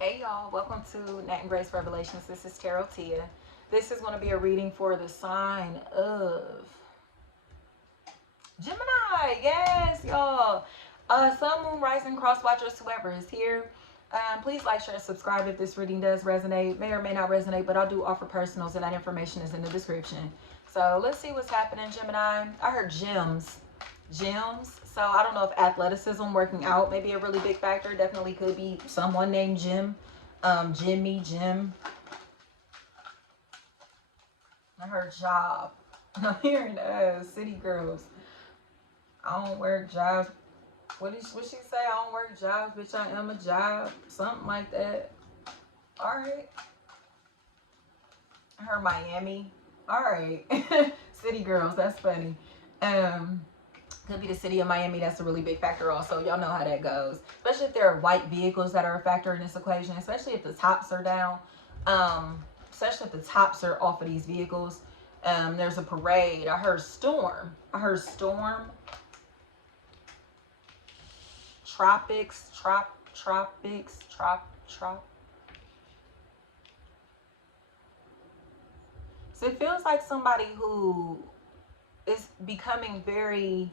Hey y'all, welcome to NatAndGrace Revelations. This is Tarot Tia. This is going to be a reading for the sign of Gemini. Yes, y'all. Sun, Moon, Rising, Cross Watchers, whoever is here. Please like, share, subscribe if this reading does resonate. May or may not resonate, but I do offer personals and that information is in the description. So let's see what's happening, Gemini. I heard gems. Gems. So I don't know if athleticism, working out, may be a really big factor. Definitely could be someone named Jim. Jimmy, Jim. I heard job. I'm hearing city girls. I don't work jobs. What she say? I don't work jobs, bitch. I am a job. Something like that. All right. I heard Miami. All right. City girls. That's funny. Could be the city of Miami. That's a really big factor also. Y'all know how that goes. Especially if there are white vehicles that are a factor in this equation. Especially if the tops are down. Especially if the tops are off of these vehicles. There's a parade. I heard storm. I heard storm. Tropics. Tropics. So it feels like somebody who is becoming very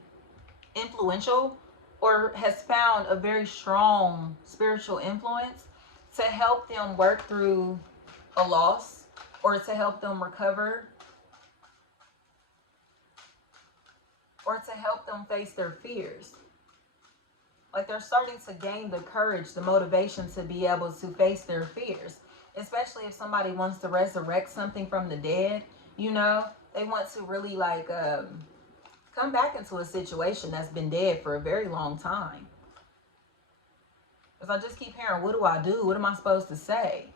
influential or has found a very strong spiritual influence to help them work through a loss or to help them recover or to help them face their fears. Like they're starting to gain the courage, the motivation to be able to face their fears, especially if somebody wants to resurrect something from the dead. You know, they want to really like come back into a situation that's been dead for a very long time. Because I just keep hearing, what do I do? What am I supposed to say?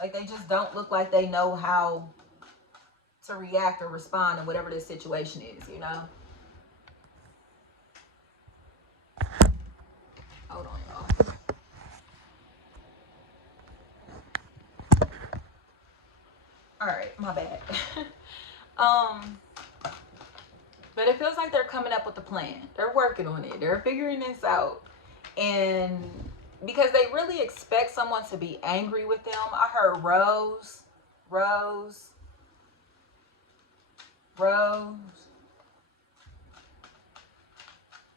Like they just don't look like they know how to react or respond in whatever this situation is, you know? Hold on, y'all. All right, my bad. But it feels like they're coming up with a plan. They're working on it. They're figuring this out. And because they really expect someone to be angry with them. I heard Rose. And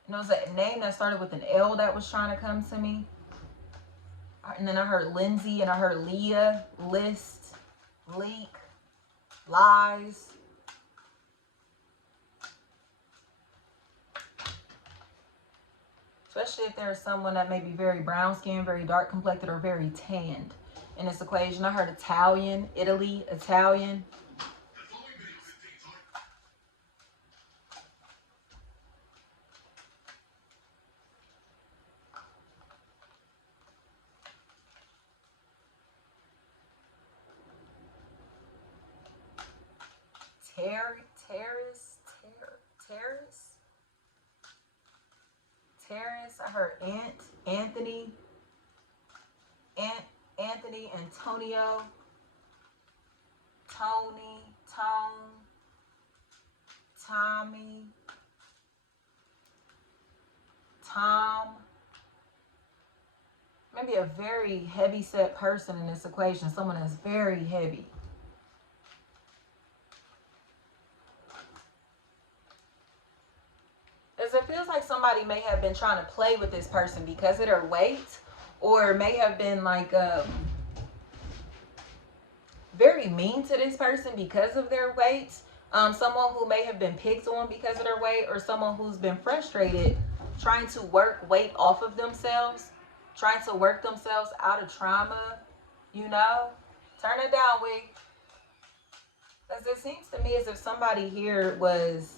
there was a name that started with an L that was trying to come to me. And then I heard Lindsay and I heard Leah, list, leak, lies. Especially if there's someone that may be very brown skinned, very dark complected, or very tanned in this equation. I heard Italian, Italy, Italian. Terrace. I heard Anthony, Antonio, Tony, Tommy, Tom. Maybe a very heavy set person in this equation. Someone that's very heavy. As it feels like somebody may have been trying to play with this person because of their weight, or may have been like very mean to this person because of their weight. Someone who may have been picked on because of their weight, or someone who's been frustrated trying to work weight off of themselves, trying to work themselves out of trauma, you know? Turn it down, Wig. Because it seems to me as if somebody here was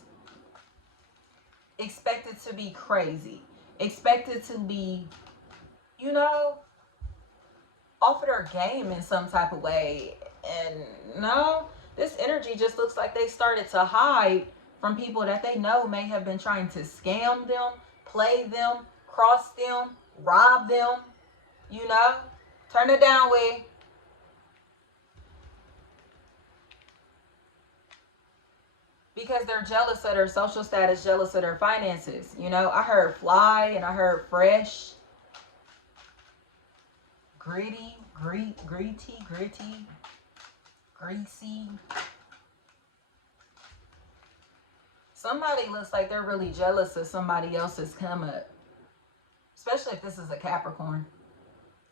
expected to be crazy, expected to be, you know, off of their game in some type of way. And no, this energy just looks like they started to hide from people that they know may have been trying to scam them, play them, cross them, rob them, you know? Turn it down, Wig. Because they're jealous of their social status, jealous of their finances. You know, I heard fly and I heard fresh. greedy, greasy. Somebody looks like they're really jealous of somebody else's come up. Especially if this is a Capricorn.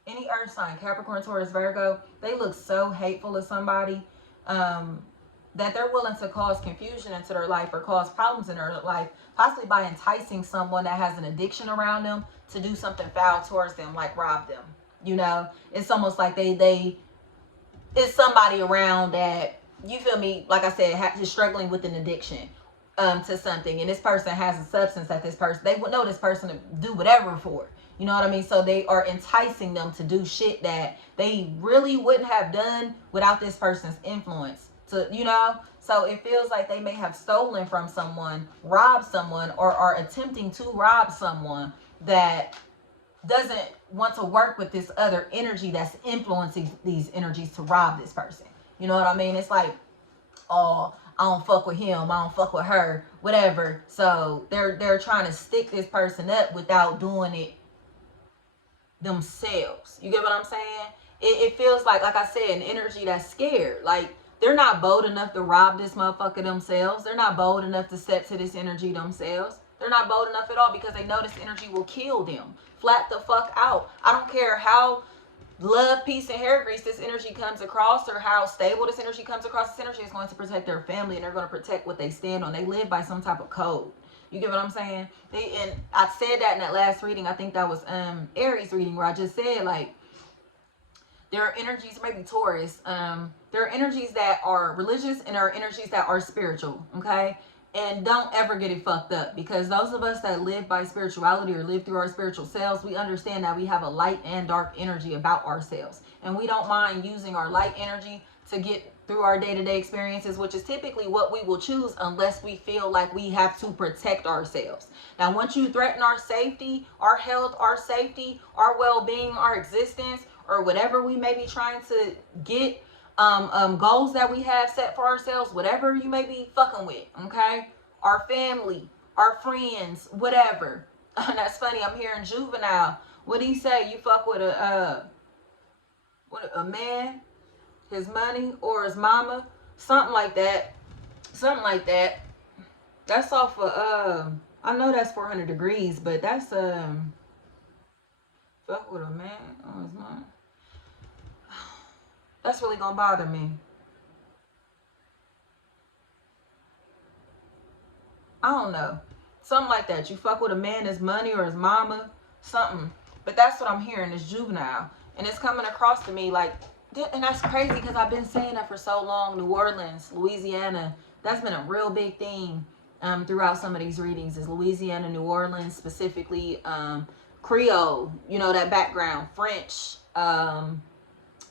Any earth sign, Capricorn, Taurus, Virgo, they look so hateful to somebody that they're willing to cause confusion into their life or cause problems in their life, possibly by enticing someone that has an addiction around them to do something foul towards them, like rob them. You know, it's almost like it's somebody around that, you feel me, like I said, is struggling with an addiction to something, and this person has a substance that they would know this person to do whatever for. You know what I mean? So they are enticing them to do shit that they really wouldn't have done without this person's influence. So it feels like they may have stolen from someone, robbed someone, or are attempting to rob someone that doesn't want to work with this other energy that's influencing these energies to rob this person. You know what I mean? It's like, oh, I don't fuck with him, I don't fuck with her, whatever. So they're trying to stick this person up without doing it themselves. You get what I'm saying? It feels like I said, an energy that's scared. Like, they're not bold enough to rob this motherfucker themselves. They're not bold enough to step to this energy themselves. They're not bold enough at all, because they know this energy will kill them flat the fuck out. I don't care how love, peace, and hair grease this energy comes across, or how stable this energy comes across. This energy is going to protect their family, and they're going to protect what they stand on. They live by some type of code. You get what I'm saying? And I said that in that last reading. I think that was Aries reading, where I just said, like, there are energies, maybe Taurus, there are energies that are religious, and there are energies that are spiritual, okay? And don't ever get it fucked up, because those of us that live by spirituality or live through our spiritual selves, we understand that we have a light and dark energy about ourselves. And we don't mind using our light energy to get through our day-to-day experiences, which is typically what we will choose unless we feel like we have to protect ourselves. Now, once you threaten our safety, our health, our safety, our well-being, our existence, or whatever we may be trying to get, goals that we have set for ourselves, whatever you may be fucking with, okay? Our family, our friends, whatever. That's funny, I'm hearing Juvenile. What did he say? You fuck with a man, his money, or his mama, something like that. Something like that. That's off of I know that's 400 degrees, but that's fuck with a man or his mama. That's really gonna bother me. I don't know. Something like that. You fuck with a man, his money, or his mama, something. But that's what I'm hearing, is Juvenile. And it's coming across to me like, and that's crazy, because I've been saying that for so long. New Orleans, Louisiana, that's been a real big theme throughout some of these readings, is Louisiana, New Orleans, specifically Creole, you know, that background, French,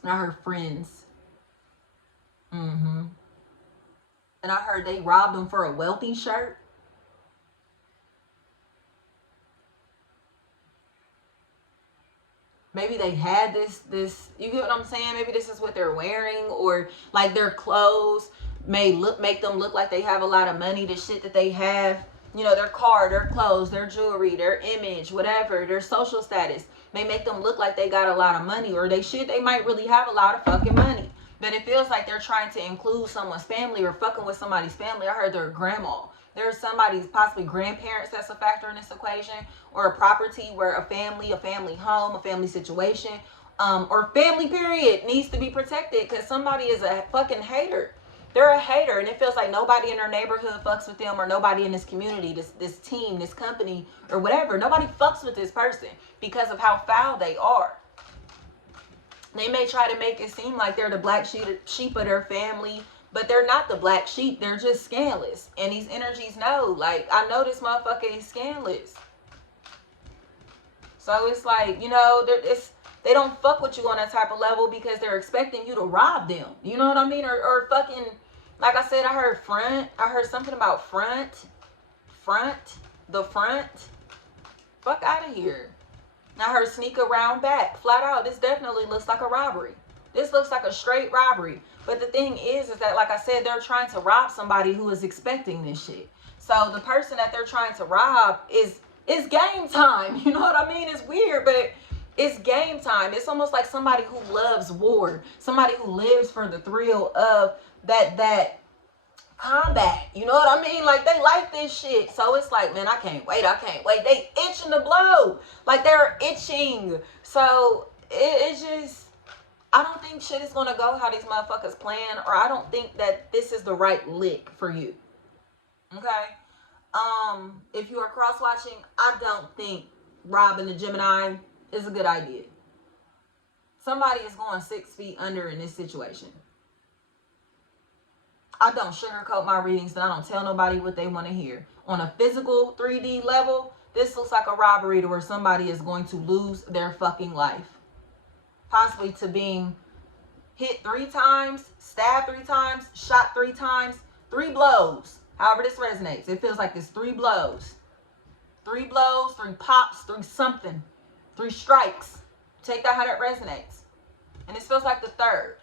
and I heard friends. And I heard they robbed them for a wealthy shirt. Maybe they had this, you get what I'm saying? Maybe this is what they're wearing, or like their clothes make them look like they have a lot of money. The shit that they have, you know, their car, their clothes, their jewelry, their image, whatever, their social status may make them look like they got a lot of money, or they might really have a lot of fucking money. But it feels like they're trying to include someone's family, or fucking with somebody's family. I heard their grandma. There's somebody's possibly grandparents that's a factor in this equation, or a property where a family home, a family situation, or family period needs to be protected, because somebody is a fucking hater. They're a hater, and it feels like nobody in their neighborhood fucks with them, or nobody in this community, this team, this company, or whatever. Nobody fucks with this person because of how foul they are. They may try to make it seem like they're the black sheep of their family, but they're not the black sheep. They're just scandalous. And these energies know, like, I know this motherfucker is scandalous. So it's like, you know, they don't fuck with you on that type of level, because they're expecting you to rob them. You know what I mean? Or fucking, like I said, I heard front. I heard something about front. The front. Fuck out of here. I heard sneak around back. Flat out, this definitely looks like a robbery. This looks like a straight robbery. But the thing is that, like I said, they're trying to rob somebody who is expecting this shit. So the person that they're trying to rob is game time. You know what I mean? It's weird, but It's game time. It's almost like somebody who loves war, somebody who lives for the thrill of that combat. You know what I mean? Like, they like this shit. So it's like, man, I can't wait. They itching to blow. Like, they're itching. So it's just, I don't think shit is gonna go how these motherfuckers plan, or I don't think that this is the right lick for you. Okay? If you are cross-watching, I don't think robbing the Gemini is a good idea. Somebody is going 6 feet under in this situation. I don't sugarcoat my readings, and I don't tell nobody what they want to hear. On a physical 3D level, this looks like a robbery to where somebody is going to lose their fucking life. Possibly to being hit 3 times, stabbed 3 times, shot 3 times, 3 blows. However this resonates. It feels like it's 3 blows. 3 blows, 3 pops, 3 something. 3 strikes. Take that how that resonates. And this feels like the 3rd.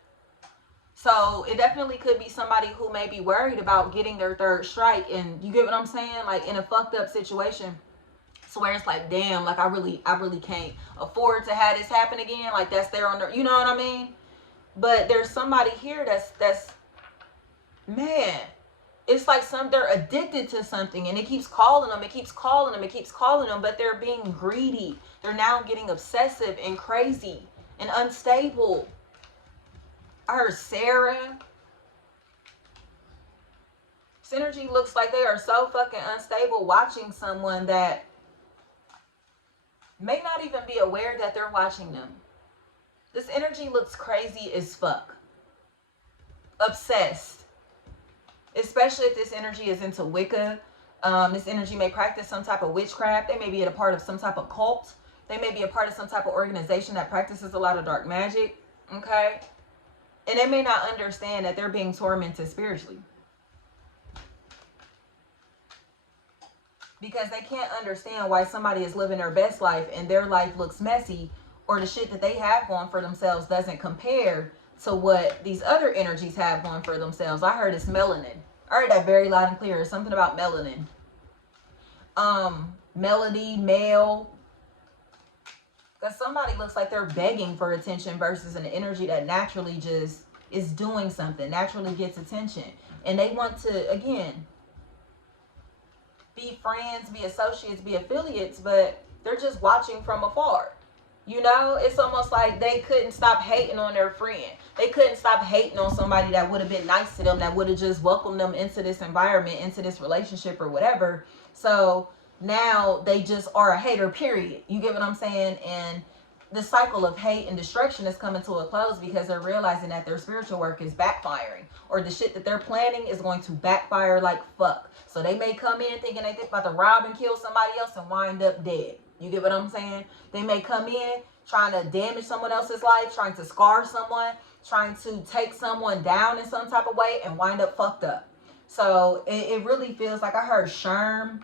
So it definitely could be somebody who may be worried about getting their 3rd strike. And you get what I'm saying? Like, in a fucked up situation. So where it's like, damn, like I really can't afford to have this happen again. Like, that's there on their, you know what I mean? But there's somebody here that's man, it's like they're addicted to something, and it keeps calling them, but they're being greedy. They're now getting obsessive and crazy and unstable. I heard Sarah. Synergy looks like they are so fucking unstable watching someone that may not even be aware that they're watching them. This energy looks crazy as fuck. Obsessed. Especially if this energy is into Wicca. This energy may practice some type of witchcraft. They may be a part of some type of cult. They may be a part of some type of organization that practices a lot of dark magic. Okay? And they may not understand that they're being tormented spiritually. Because they can't understand why somebody is living their best life and their life looks messy, or the shit that they have going for themselves doesn't compare to what these other energies have going for themselves. I heard it's melanin. I heard that very loud and clear. It's something about melanin. Melody, male. Because somebody looks like they're begging for attention versus an energy that naturally just is doing something, naturally gets attention. And they want to, again, be friends, be associates, be affiliates, but they're just watching from afar. You know, it's almost like they couldn't stop hating on their friend. They couldn't stop hating on somebody that would have been nice to them, that would have just welcomed them into this environment, into this relationship or whatever. So now they just are a hater, period. You get what I'm saying? And the cycle of hate and destruction is coming to a close because they're realizing that their spiritual work is backfiring, or the shit that they're planning is going to backfire like fuck. So they may come in thinking they about to rob and kill somebody else and wind up dead. You get what I'm saying? They may come in trying to damage someone else's life, trying to scar someone, trying to take someone down in some type of way and wind up fucked up. So it really feels like, I heard Sherm.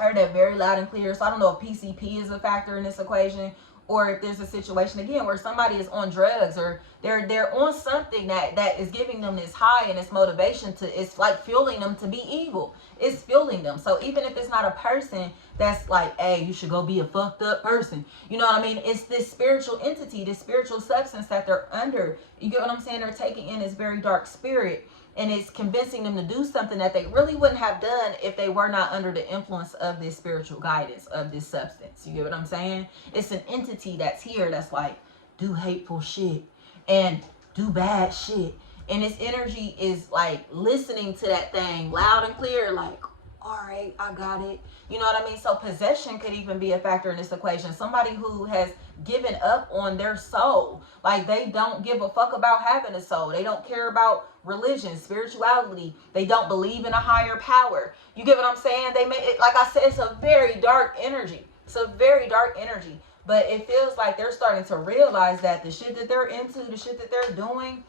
I heard that very loud and clear. So I don't know if PCP is a factor in this equation, or if there's a situation again where somebody is on drugs, or they're on something that is giving them this high and this motivation to, it's like fueling them to be evil. It's fueling them. So even if it's not a person that's like, hey, you should go be a fucked up person, you know what I mean? It's this spiritual entity, this spiritual substance that they're under. You get what I'm saying? They're taking in this very dark spirit, and it's convincing them to do something that they really wouldn't have done if they were not under the influence of this spiritual guidance, of this substance. You get what I'm saying? It's an entity that's here that's like, do hateful shit and do bad shit. And this energy is like listening to that thing loud and clear, like, all right, I got it. You know what I mean? So possession could even be a factor in this equation. Somebody who has given up on their soul. Like, they don't give a fuck about having a soul. They don't care about religion, spirituality. They don't believe in a higher power. You get what I'm saying? They may, like I said, it's a very dark energy. It's a very dark energy. But it feels like they're starting to realize that the shit that they're into, the shit that they're doing,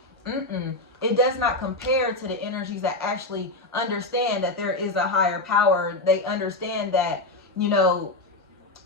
it does not compare to the energies that actually understand that there is a higher power. They understand that, you know,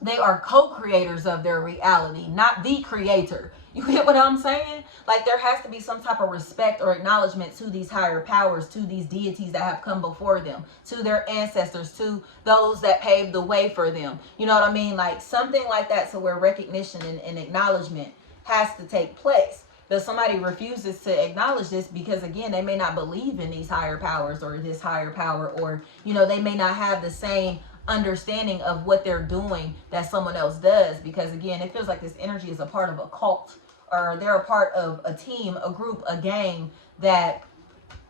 they are co-creators of their reality, not the creator. You get what I'm saying? Like, there has to be some type of respect or acknowledgement to these higher powers, to these deities that have come before them, to their ancestors, to those that paved the way for them. You know what I mean? Like, something like that, to where recognition and acknowledgement has to take place. But somebody refuses to acknowledge this because, again, they may not believe in these higher powers or this higher power, or, you know, they may not have the same understanding of what they're doing that someone else does, because, again, it feels like this energy is a part of a cult, or they're a part of a team, a group, a gang that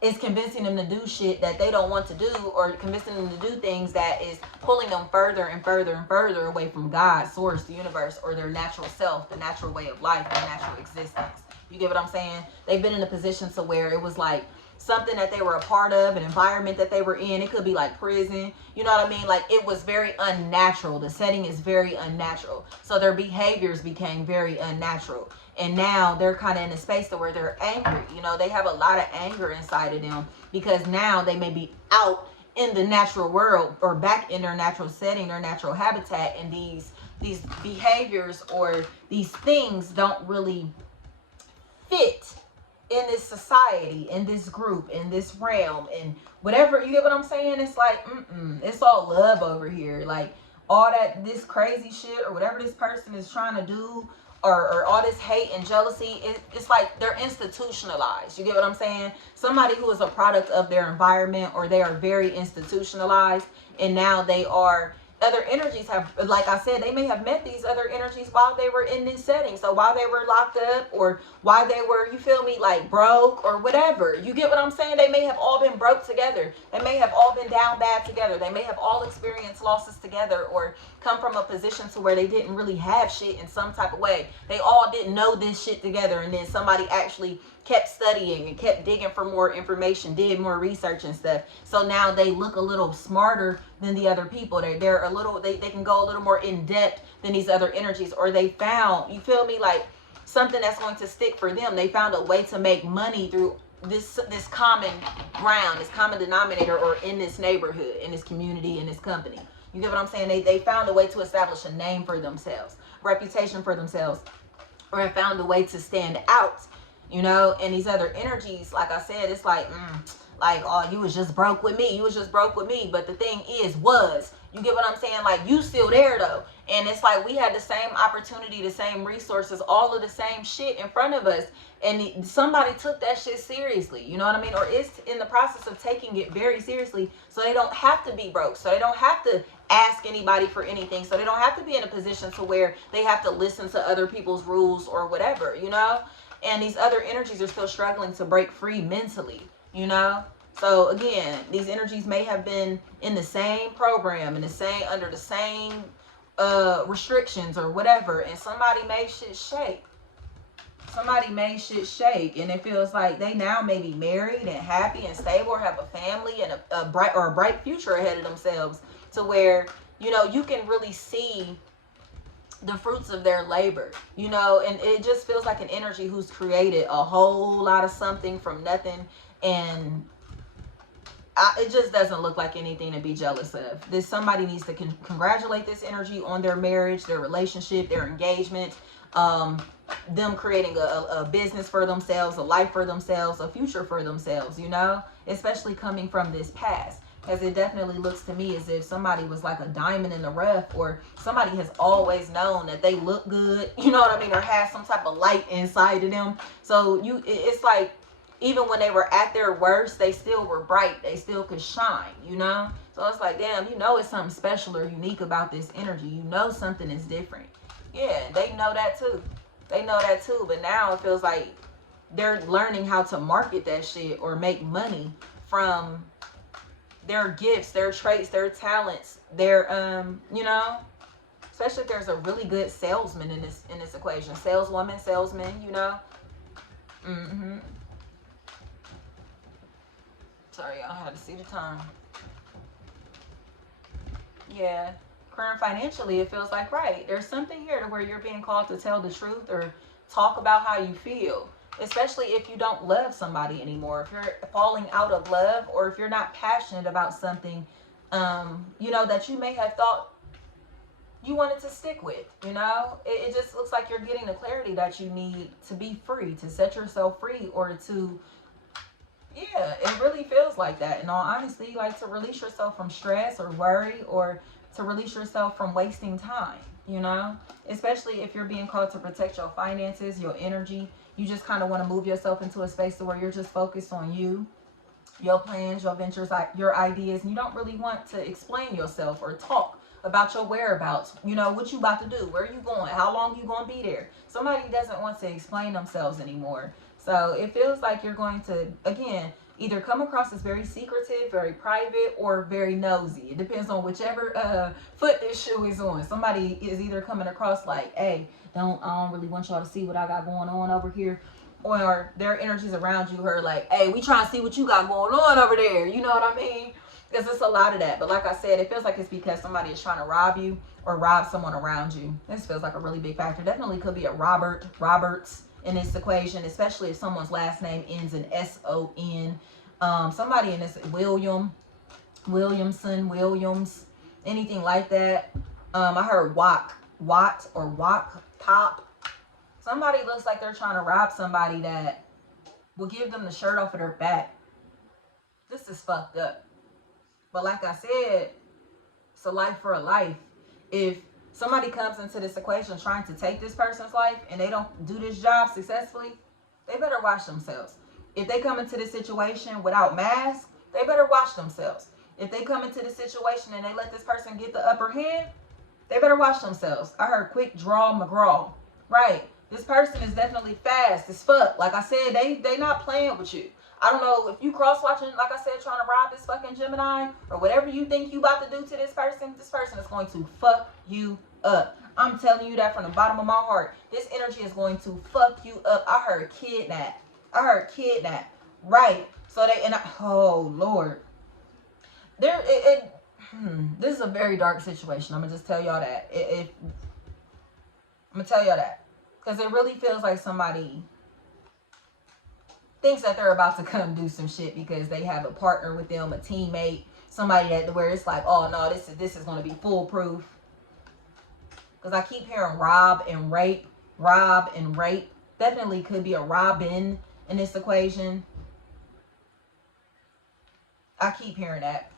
is convincing them to do shit that they don't want to do, or convincing them to do things that is pulling them further and further and further away from God, source, the universe, or their natural self, the natural way of life, their natural existence. You get what I'm saying? They've been in a position to where it was like something that they were a part of, an environment that they were in. It could be like prison. You know what I mean? Like, it was very unnatural. The setting is very unnatural. So their behaviors became very unnatural. And now they're kind of in a space to where they're angry. You know, they have a lot of anger inside of them because now they may be out in the natural world, or back in their natural setting, their natural habitat, and these behaviors or these things don't really fit in this society, in this group, in this realm, and whatever. You get what I'm saying? It's like, it's all love over here. Like, all that, this crazy shit or whatever this person is trying to do, or all this hate and jealousy, it's like they're institutionalized. You get what I'm saying? Somebody who is a product of their environment, or they are very institutionalized, and now they are, other energies have, like I said, they may have met these other energies while they were in this setting. So while they were locked up, or while they were, you feel me, like broke or whatever. You get what I'm saying? They may have all been broke together. They may have all been down bad together. They may have all experienced losses together, or come from a position to where they didn't really have shit in some type of way. They all didn't know this shit together, and then somebody actually kept studying and kept digging for more information, did more research and stuff. So now they look a little smarter than the other people. They're a little, they can go a little more in depth than these other energies, or they found, you feel me, like something that's going to stick for them. They found a way to make money through this common ground, this common denominator, or in this neighborhood, in this community, in this company. You get what I'm saying? They found a way to establish a name for themselves, reputation for themselves, or they found a way to stand out. You know, and these other energies, like I said, it's like, oh, you was just broke with me. You was just broke with me. But the thing is, you get what I'm saying? Like, you still there, though. And it's like, we had the same opportunity, the same resources, all of the same shit in front of us. And somebody took that shit seriously. You know what I mean? Or is in the process of taking it very seriously. So they don't have to be broke. So they don't have to ask anybody for anything. So they don't have to be in a position to where they have to listen to other people's rules or whatever, you know? And these other energies are still struggling to break free mentally, you know? So again, these energies may have been in the same program, under the same restrictions or whatever, and somebody made shit shake. And it feels like they now may be married and happy and stable, or have a family and a bright future ahead of themselves, to where, you know, you can really see the fruits of their labor, you know. And it just feels like an energy who's created a whole lot of something from nothing, and it just doesn't look like anything to be jealous of. Somebody needs to congratulate this energy on their marriage, their relationship, their engagement, them creating a business for themselves, a life for themselves, a future for themselves, you know, especially coming from this past. Because it definitely looks to me as if somebody was like a diamond in the rough, or somebody has always known that they look good, you know what I mean, or have some type of light inside of them. So it's like, even when they were at their worst, they still were bright. They still could shine, you know? So it's like, damn, you know, it's something special or unique about this energy. You know something is different. Yeah, they know that too. But now it feels like they're learning how to market that shit or make money from their gifts, their traits, their talents, their you know, especially if there's a really good salesman in this equation, saleswoman, salesman, you know. Sorry, y'all, had to see the time. Yeah, current financially, it feels like, right, there's something here to where you're being called to tell the truth or talk about how you feel. Especially if you don't love somebody anymore, if you're falling out of love, or if you're not passionate about something, you know, that you may have thought you wanted to stick with, you know? It just looks like you're getting the clarity that you need to be free, to set yourself free, or to, yeah, it really feels like that. In all honesty, like to release yourself from stress or worry, or to release yourself from wasting time, you know? Especially if you're being called to protect your finances, your energy. You just kind of want to move yourself into a space to where you're just focused on you, your plans, your ventures, your ideas, and you don't really want to explain yourself or talk about your whereabouts, you know, what you about to do, where you going, how long you gonna be there. Somebody doesn't want to explain themselves anymore. So it feels like you're going to, again, either come across as very secretive, very private, or very nosy. It depends on whichever foot this shoe is on. Somebody is either coming across like, hey, I don't really want y'all to see what I got going on over here. Or their energies around you are like, hey, we trying to see what you got going on over there. You know what I mean? Because it's a lot of that. But like I said, it feels like it's because somebody is trying to rob you or rob someone around you. This feels like a really big factor. Definitely could be a Roberts in this equation, especially if someone's last name ends in S-O-N. Somebody in this, Williams, anything like that. I heard Watt or Wop Pop. Somebody looks like they're trying to rob somebody that will give them the shirt off of their back. This is fucked up. But like I said, it's a life for a life. If somebody comes into this equation trying to take this person's life and they don't do this job successfully, they better watch themselves. If they come into this situation without masks, they better watch themselves. If they come into this situation and they let this person get the upper hand, they better watch themselves. I heard quick draw McGraw. Right. This person is definitely fast as fuck. Like I said, they not playing with you. I don't know if you cross-watching, like I said, trying to rob this fucking Gemini or whatever you think you about to do to this person is going to fuck you up. I'm telling you that from the bottom of my heart. This energy is going to fuck you up. I heard kidnap. Right. So oh Lord. This is a very dark situation. I'm going to just tell y'all that. I'm going to tell y'all that. Because it really feels like somebody thinks that they're about to come do some shit because they have a partner with them, a teammate, somebody that where it's like, oh no, this is going to be foolproof. Because I keep hearing rob and rape. Definitely could be a Robin in this equation. I keep hearing that.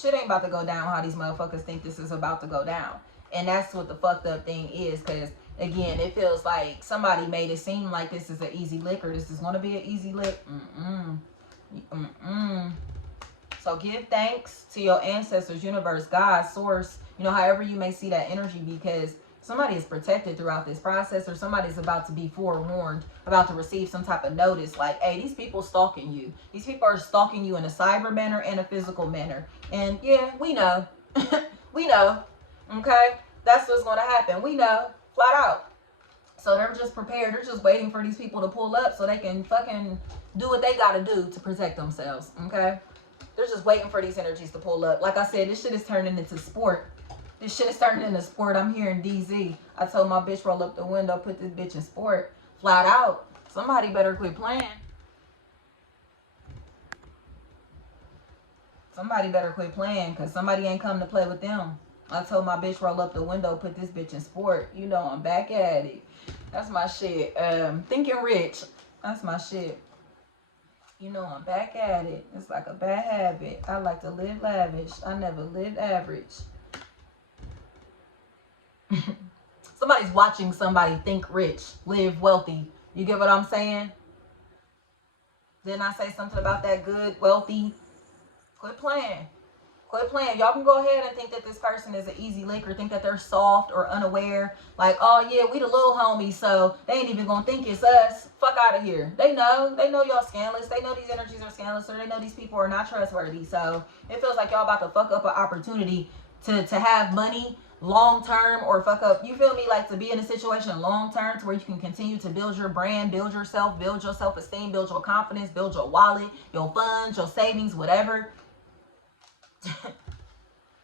Shit ain't about to go down how these motherfuckers think this is about to go down. And that's what the fucked up thing is, because again, it feels like somebody made it seem like this is an easy lick, or this is going to be an easy lick. So give thanks to your ancestors, universe, God, source, you know, however you may see that energy, because somebody is protected throughout this process, or somebody's about to be forewarned, about to receive some type of notice like, hey, these people stalking you. These people are stalking you in a cyber manner and a physical manner. And yeah, we know. We know. Okay? That's what's going to happen. We know. Flat out. So they're just prepared. They're just waiting for these people to pull up so they can fucking do what they got to do to protect themselves. Okay? They're just waiting for these energies to pull up. Like I said, this shit is turning into sport. This shit is turning into sport. I'm here in DZ. I told my bitch, roll up the window, put this bitch in sport. Flat out. Somebody better quit playing. Somebody better quit playing, because somebody ain't come to play with them. I told my bitch, roll up the window, put this bitch in sport. You know I'm back at it. That's my shit. Thinkin Rich. That's my shit. You know I'm back at it. It's like a bad habit. I like to live lavish. I never lived average. Somebody's watching somebody think rich, live wealthy. You get what I'm saying? Didn't I say something about that good, wealthy? Quit playing. Quit playing. Y'all can go ahead and think that this person is an easy lick, or think that they're soft or unaware. Like, oh yeah, we the little homies, so they ain't even gonna think it's us. Fuck out of here. They know y'all scandalous. They know these energies are scandalous, or they know these people are not trustworthy. So it feels like y'all about to fuck up an opportunity to have money long term, or fuck up, you feel me, like to be in a situation long term to where you can continue to build your brand, build yourself, build your self-esteem, build your confidence, build your wallet, your funds, your savings, whatever.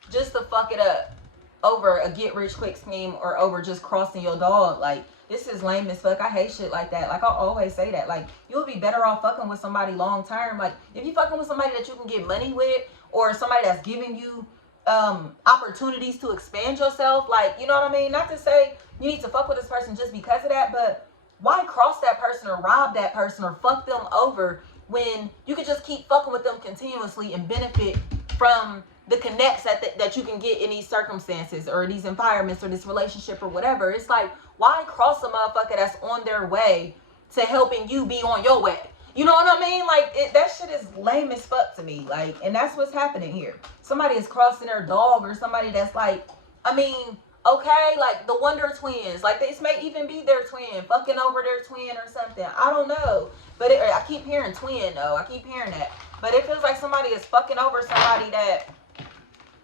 Just to fuck it up over a get rich quick scheme, or over just crossing your dog. Like, this is lame as fuck. I hate shit like that. Like, I always say that. Like, you'll be better off fucking with somebody long term. Like, if you fucking with somebody that you can get money with, or somebody that's giving you opportunities to expand yourself. Like, you know what I mean? Not to say you need to fuck with this person just because of that, but why cross that person or rob that person or fuck them over when you could just keep fucking with them continuously and benefit from the connects that you can get in these circumstances or these environments or this relationship or whatever. It's like, why cross a motherfucker that's on their way to helping you be on your way? You know what I mean? Like, that shit is lame as fuck to me. Like, and that's what's happening here. Somebody is crossing their dog, or somebody that's like, I mean, okay, like the Wonder Twins. Like, this may even be their twin, fucking over their twin or something. I don't know. But I keep hearing twin, though. I keep hearing that. But it feels like somebody is fucking over somebody that,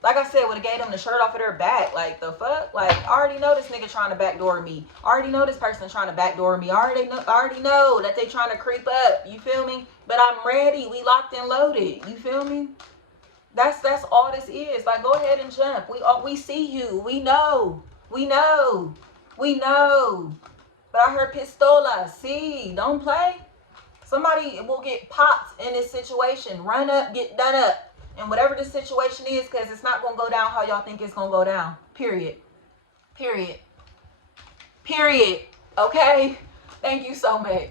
like I said, would have gave them the shirt off of their back. Like, the fuck? Like, I already know this nigga trying to backdoor me. I already know this person trying to backdoor me. I already know that they trying to creep up. You feel me? But I'm ready. We locked and loaded. You feel me? That's all this is. Like, go ahead and jump. We see you. We know. We know. We know. But I heard pistola. See, don't play. Somebody will get popped in this situation. Run up, get done up. And whatever the situation is, because it's not going to go down how y'all think it's going to go down. Period. Period. Period. Okay? Thank you so much.